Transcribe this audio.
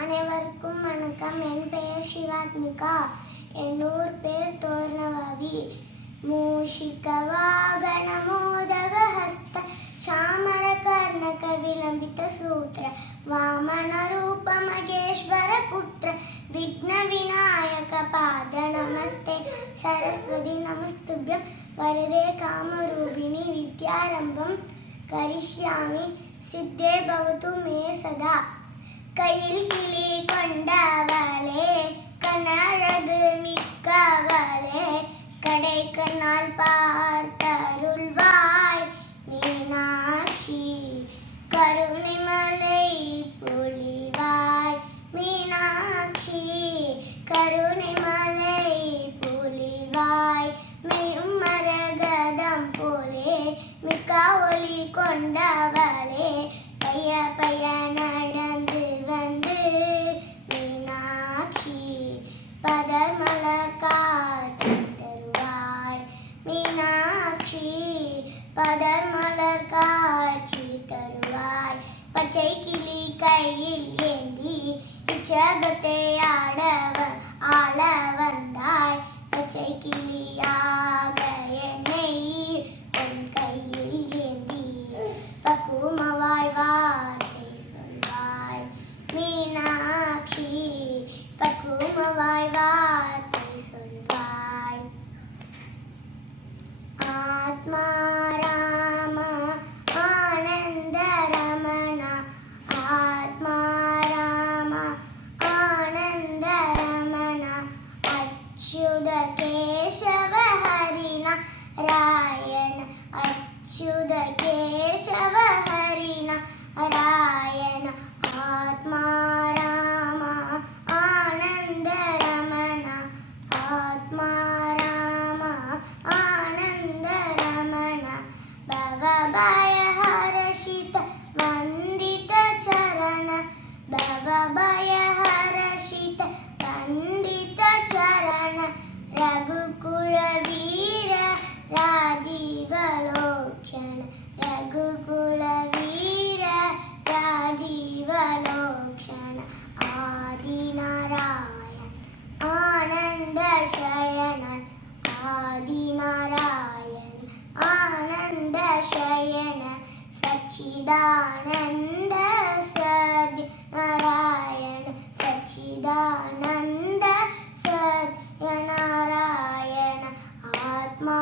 அனைவருக்கும் வணக்கம். என் பெயர் சிவாத்மிகா. என் ஊர் பேர் தோர்ணவாவி. மூஷிக வாகன மோதக ஹஸ்த சாமர கர்ணக விலம்பித சூத்ர வாமன ரூப மகேஸ்வர புத்திர விக்ன விநாயக பாத நமஸ்தே சரஸ்வதி நமஸ்துभ्यं वरदे कामरूपिणी विद्यारंभं करिष्यामि सिद्धे भवतु मे सदा. கையில் கிளி கொண்டவளே கனழகு மிக்கவளே கடை கண்ணால் பார்த்தருள்வாய் மீனாட்சி கருணை மலை பொழிவாய் மீனாட்சி கருணை மலை பொழிவாய் மெய்யும் மரகதம் போலே மிக்க ஒளி கொண்டவளே பைய பைய நடந்து வந்து மீனாட்சி பதர் மலர் காட்சி தருவாய் மீனாட்சி பதர் மலர் காட்சி தருவாய். பச்சை கிளி கையில் ஏந்தி இச்சகத்தை ஆள வந்தாய் பச்சை கிளியாக என்னை உன் கையில் ஏந்தி பக்குவமாய் வார்த்தை சொல்வாய் மீனாட்சி பக்குவமாய் வார்த்தை சொல்வாய். ஆத்மா ராம ஆனந்த ரமண ஆத்மா ராம ஆனந்த ரமண அச்சுத கேசவ ஹரிண ராயண அச்சுத கேசவ ஹரிண ராயண ஆத்மா ராம ஆனந்த ரமண ஆத்மா ராம ஆனந்த ரமண பவபய ஹரஷித வந்தித சரண பவபய ஹரஷித வந்தித சரண ரகுகுல வீர ராஜீவலோச்சன ரகுகுல வீர ராஜீவலோச்சன ஆதிநாராயண ஆனந்த சயன ஆதிநாராயண ஆனந்த சயன சச்சிதானந்த சத்ய நாராயண சச்சிதானந்த சத்ய நாராயண ஆத்மா